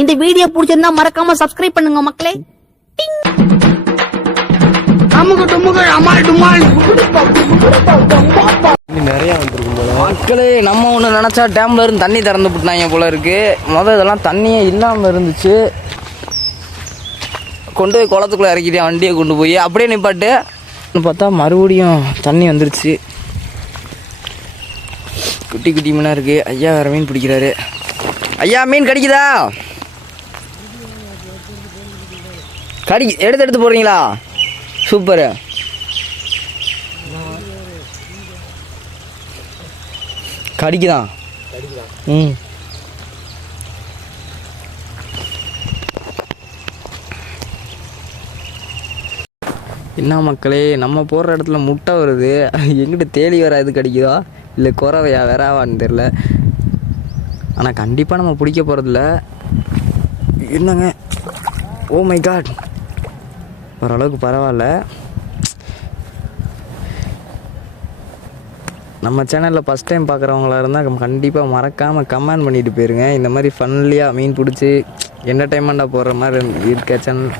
இந்த வீடியோ பிடிச்சிருந்தா மறக்காம சப்ஸ்கிரைப் பண்ணுங்க மக்களே. மக்களே நம்ம ஒன்று நினச்சா டேம்ல இருந்து தண்ணி திறந்து விட்டுனாங்க போல இருக்கு. முதல் இதெல்லாம் தண்ணியே இல்லாமல் இருந்துச்சு. கொண்டு போய் குளத்துக்குள்ளே இறக்கிட்டேன் வண்டியை கொண்டு போய் அப்படியே நிப்பாட்டு. பார்த்தா மறுபடியும் தண்ணி வந்துருச்சு. குட்டி குட்டி மீனாக இருக்கு. ஐயா வேற மீன் பிடிக்கிறாரு. ஐயா மீன் கிடைக்குதா? கடி எடுத்து எடுத்து போடுறீங்களா? சூப்பரு கடிக்குதான் ம். என்ன மக்களே நம்ம போடுற இடத்துல முட்டை வருது. எங்கிட்ட தேலி வர இது கிடைக்குதா இல்லை குறவையா வேறாவான்னு தெரில ஆனால் கண்டிப்பாக நம்ம பிடிக்க போகிறதில்ல என்னங்க? ஓ மை காட் ஓரளவுக்கு பரவாயில்ல. நம்ம சேனலில் ஃபஸ்ட் டைம் பார்க்குறவங்களா இருந்தால் கண்டிப்பாக மறக்காமல் கமெண்ட் பண்ணிட்டு போயிருங்க. இந்த மாதிரி ஃபன்லியாக மீன் பிடிச்சி என்டர்டைன்மெண்ட்டாக போடுற மாதிரி இருக்க சேனல்